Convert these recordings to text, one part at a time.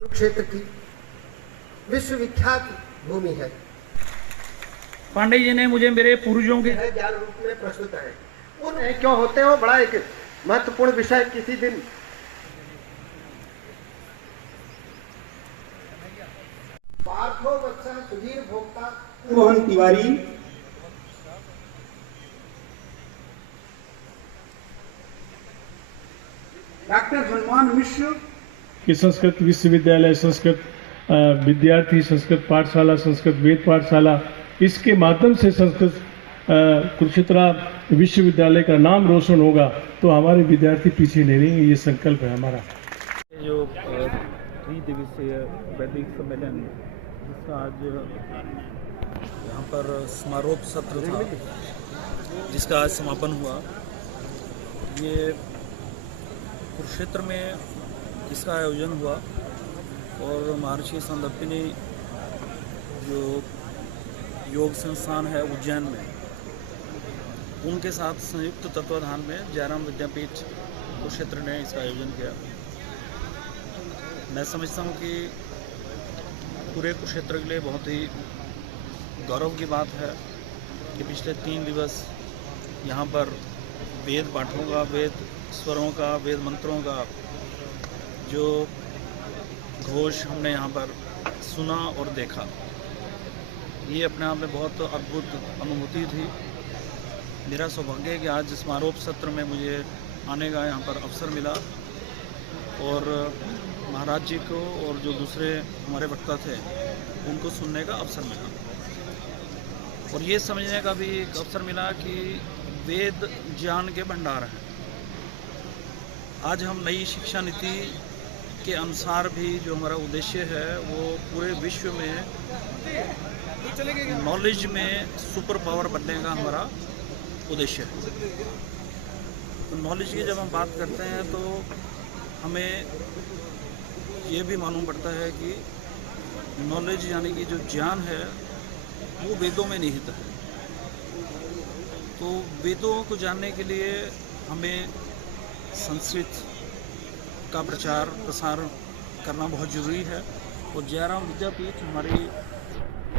कुरुक्षेत्र की विश्वविख्यात भूमि है। पांडे जी ने मुझे मेरे पूर्वजों के ज्ञान रूप में प्रस्तुत है। उन क्यों होते हो, बड़ा एक महत्वपूर्ण विषय किसी दिन पार्थो वत्सः सुधीर भोक्ता मोहन तिवारी, डॉक्टर हनुमान मिश्र कि संस्कृत विश्वविद्यालय, संस्कृत विद्यार्थी, संस्कृत पाठशाला, संस्कृत वेद पाठशाला, इसके माध्यम से संस्कृत कुरुक्षेत्र विश्वविद्यालय का नाम रोशन होगा तो हमारे विद्यार्थी पीछे नहीं रहेंगे। ये संकल्प है हमारा। जो 3 दिवसीय वैदिक सम्मेलन जिसका आज यहाँ पर समारोह सत्र था, जिसका आज समापन हुआ, ये कुरुक्षेत्र में इसका आयोजन हुआ और महर्षि सांदीपनि जो योग संस्थान है उज्जैन में, उनके साथ संयुक्त तत्वाधान में जयराम विद्यापीठ कुरुक्षेत्र ने इसका आयोजन किया। मैं समझता हूँ कि पूरे कुरुक्षेत्र के लिए बहुत ही गौरव की बात है कि पिछले 3 दिवस यहाँ पर वेद पाठों का, वेद स्वरों का, वेद मंत्रों का जो घोष हमने यहाँ पर सुना और देखा, ये अपने आप में बहुत अद्भुत अनुभूति थी। मेरा सौभाग्य है कि आज समारोह सत्र में मुझे आने का यहाँ पर अवसर मिला और महाराज जी को और जो दूसरे हमारे वक्ता थे उनको सुनने का अवसर मिला और ये समझने का भी एक अवसर मिला कि वेद ज्ञान के भंडार हैं। आज हम नई शिक्षा नीति के अनुसार भी जो हमारा उद्देश्य है वो पूरे विश्व में नॉलेज में सुपर पावर बनने का हमारा उद्देश्य है। तो नॉलेज की जब हम बात करते हैं तो हमें ये भी मालूम पड़ता है कि नॉलेज यानी कि जो ज्ञान है वो वेदों में निहित है। तो वेदों को जानने के लिए हमें संस्कृत का प्रचार प्रसार करना बहुत ज़रूरी है और जयराम विद्यापीठ हमारी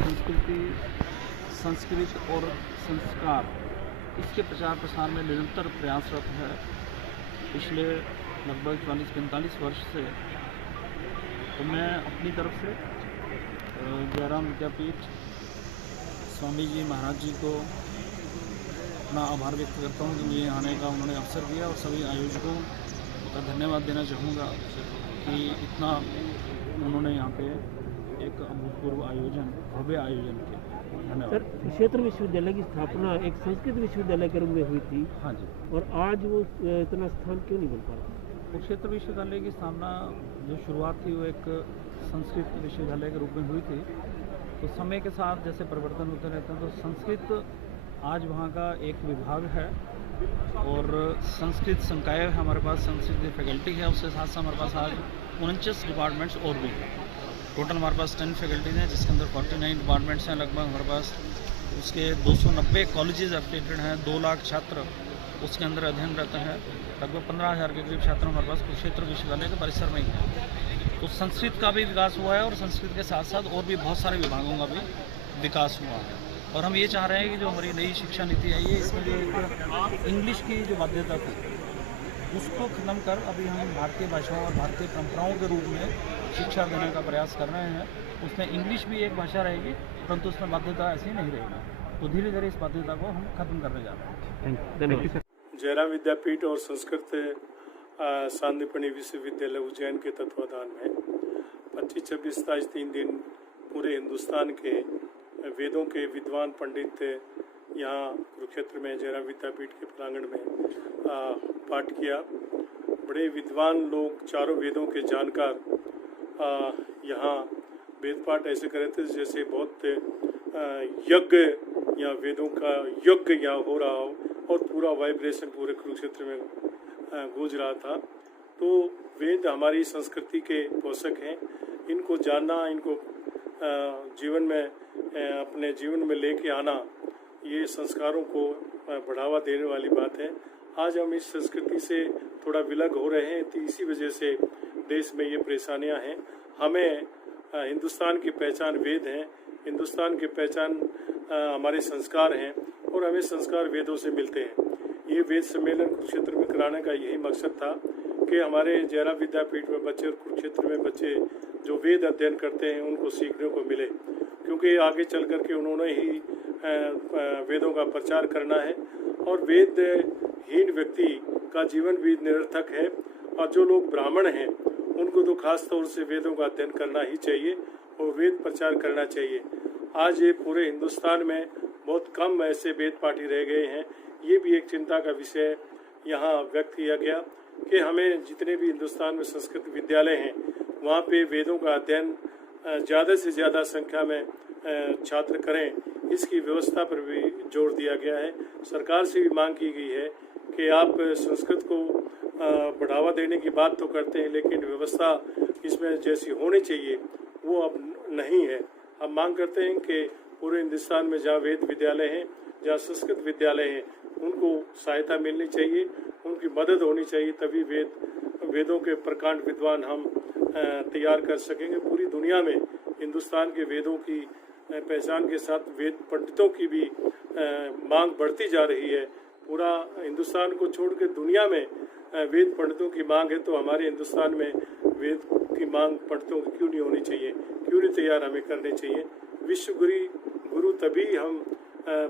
संस्कृति, संस्कृत और संस्कार इसके प्रचार प्रसार में निरंतर प्रयासरत है पिछले लगभग 40-45 वर्ष से। तो मैं अपनी तरफ से जयराम विद्यापीठ स्वामी जी महाराज जी को अपना आभार व्यक्त करता हूँ कि मुझे आने का उन्होंने अवसर दिया और सभी आयोजकों का धन्यवाद देना चाहूँगा कि इतना उन्होंने यहाँ पे एक अभूतपूर्व आयोजन, भव्य आयोजन किया। धन्यवाद। सर, कुरुक्षेत्र विश्वविद्यालय की स्थापना एक संस्कृत विश्वविद्यालय के रूप में हुई थी। हाँ जी। और आज वो इतना स्थान क्यों नहीं बन पाया? कुरुक्षेत्र विश्वविद्यालय की स्थापना जो शुरुआत थी वो एक संस्कृत विश्वविद्यालय के रूप में हुई थी। तो समय के साथ जैसे परिवर्तन होते रहते हैं, तो संस्कृत आज वहाँ का एक विभाग है और संस्कृत संकाय है हमारे पास, संस्कृत की फैकल्टी है। उसके साथ साथ हमारे पास आज 49 डिपार्टमेंट्स और भी हैं। टोटल हमारे पास 10 फैकल्टीज हैं जिसके अंदर 49 डिपार्टमेंट्स हैं लगभग हमारे पास। उसके 290 कॉलेजेस एफिलिएटेड हैं, 2 लाख छात्र उसके अंदर अध्ययन रहते हैं। लगभग 15,000 के करीब छात्र हमारे पास कुरुक्षेत्र विश्वविद्यालय के परिसर में ही हैं। तो संस्कृत का भी विकास हुआ है और संस्कृत के साथ साथ और भी बहुत सारे विभागों का भी विकास हुआ है। और हम ये चाह रहे हैं कि जो हमारी नई शिक्षा नीति आई है इसमें जो एक इंग्लिश की जो बाध्यता थी उसको ख़त्म कर अभी हम भारतीय भाषाओं और भारतीय परंपराओं के रूप में शिक्षा देने का प्रयास कर रहे हैं। उसमें इंग्लिश भी एक भाषा रहेगी परंतु उसमें बाध्यता ऐसी नहीं रहेगी। तो धीरे धीरे इस बाध्यता को हम खत्म करने जा रहे हैं। धन्यवाद। जयराम विद्यापीठ और संस्कृत सांदीपनि विश्वविद्यालय उज्जैन के तत्वाधान में 25, 26, 27, 3 दिन पूरे हिंदुस्तान के वेदों के विद्वान पंडित यहाँ कुरुक्षेत्र में जयराम विद्यापीठ के प्रांगण में पाठ किया। बड़े विद्वान लोग, चारों वेदों के जानकार यहाँ वेद पाठ ऐसे कर रहे थे जैसे बहुत यज्ञ या वेदों का यज्ञ यहाँ हो रहा हो और पूरा वाइब्रेशन पूरे कुरुक्षेत्र में गूंज रहा था। तो वेद हमारी संस्कृति के पोषक हैं, इनको जानना, इनको जीवन में अपने जीवन में लेके आना, ये संस्कारों को बढ़ावा देने वाली बात है। आज हम इस संस्कृति से थोड़ा विलग हो रहे हैं, तो इसी वजह से देश में ये परेशानियां हैं। हमें हिंदुस्तान की पहचान वेद हैं, हिंदुस्तान की पहचान हमारे संस्कार हैं और हमें संस्कार वेदों से मिलते हैं। ये वेद सम्मेलन कुरुक्षेत्र में कराने का यही मकसद था कि हमारे जयराम विद्यापीठ में बच्चे और कुरुक्षेत्र में बच्चे जो वेद अध्ययन करते हैं उनको सीखने को मिले, क्योंकि आगे चल कर के उन्होंने ही वेदों का प्रचार करना है और वेदहीन व्यक्ति का जीवन भी निरर्थक है। और जो लोग ब्राह्मण हैं उनको तो खास तौर से वेदों का अध्ययन करना ही चाहिए और वेद प्रचार करना चाहिए। आज ये पूरे हिंदुस्तान में बहुत कम ऐसे वेद पाठी रह गए हैं। ये भी एक चिंता का विषय यहाँ व्यक्त किया गया कि हमें जितने भी हिंदुस्तान में संस्कृत विद्यालय हैं वहाँ पे वेदों का अध्ययन ज़्यादा से ज़्यादा संख्या में छात्र करें, इसकी व्यवस्था पर भी जोर दिया गया है। सरकार से भी मांग की गई है कि आप संस्कृत को बढ़ावा देने की बात तो करते हैं, लेकिन व्यवस्था इसमें जैसी होनी चाहिए वो अब नहीं है। हम मांग करते हैं कि पूरे हिंदुस्तान में जहाँ वेद विद्यालय हैं, जहाँ संस्कृत विद्यालय हैं, उनको सहायता मिलनी चाहिए, उनकी मदद होनी चाहिए, तभी वेदों के प्रकांड विद्वान हम तैयार कर सकेंगे। पूरी दुनिया में हिंदुस्तान के वेदों की पहचान के साथ वेद पंडितों की भी मांग बढ़ती जा रही है। पूरा हिंदुस्तान को छोड़ के दुनिया में वेद पंडितों की मांग है, तो हमारे हिंदुस्तान में वेद की मांग पंडितों की क्यों नहीं होनी चाहिए, क्यों नहीं तैयार हमें करने चाहिए। विश्व गुरु तभी हम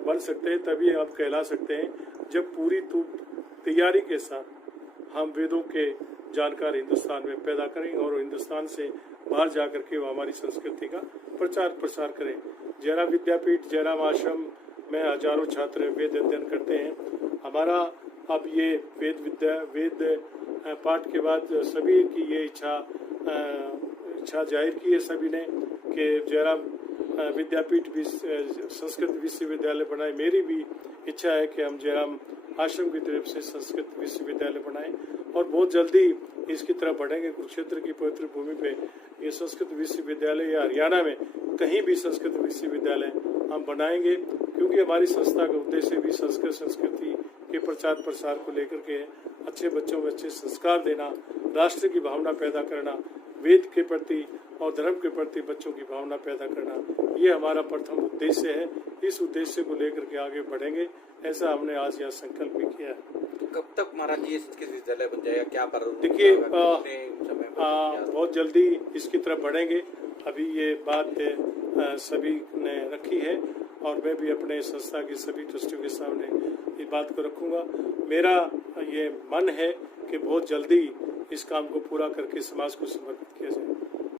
बन सकते हैं, तभी आप कहला सकते हैं जब पूरी तैयारी के साथ हम वेदों के जानकार हिंदुस्तान में पैदा करें और हिंदुस्तान से बाहर जाकर के वो हमारी संस्कृति का प्रचार प्रसार करें। जयराम विद्यापीठ, जयराम आश्रम में हजारों छात्र वेद अध्ययन करते हैं। हमारा अब ये वेद पाठ के बाद सभी की ये इच्छा जाहिर की है सभी ने कि जयराम विद्यापीठ भी संस्कृत विश्वविद्यालय बनाए। मेरी भी इच्छा है कि हम जयराम आश्रम की तरफ से संस्कृत विश्वविद्यालय बनाएं और बहुत जल्दी इसकी तरफ बढ़ेंगे। कुरुक्षेत्र की पवित्र भूमि पे ये संस्कृत विश्वविद्यालय या हरियाणा में कहीं भी संस्कृत विश्वविद्यालय हम बनाएंगे, क्योंकि हमारी संस्था का उद्देश्य भी संस्कृति के प्रचार प्रसार को लेकर के अच्छे बच्चों में अच्छे संस्कार देना, राष्ट्र की भावना पैदा करना, वेद के प्रति और धर्म के प्रति बच्चों की भावना पैदा करना, ये हमारा प्रथम उद्देश्य है। इस उद्देश्य को लेकर के आगे बढ़ेंगे, ऐसा हमने आज यहाँ संकल्प भी किया है। कब तक महाराज जी इसके विद्यालय बन जाएगा, क्या देखिए बहुत जल्दी इसकी तरफ बढ़ेंगे। अभी ये बात सभी ने रखी है और मैं भी अपने संस्था के सभी ट्रस्टियों के सामने इस बात को रखूंगा। मेरा ये मन है कि बहुत जल्दी इस काम को पूरा करके समाज को समर्पित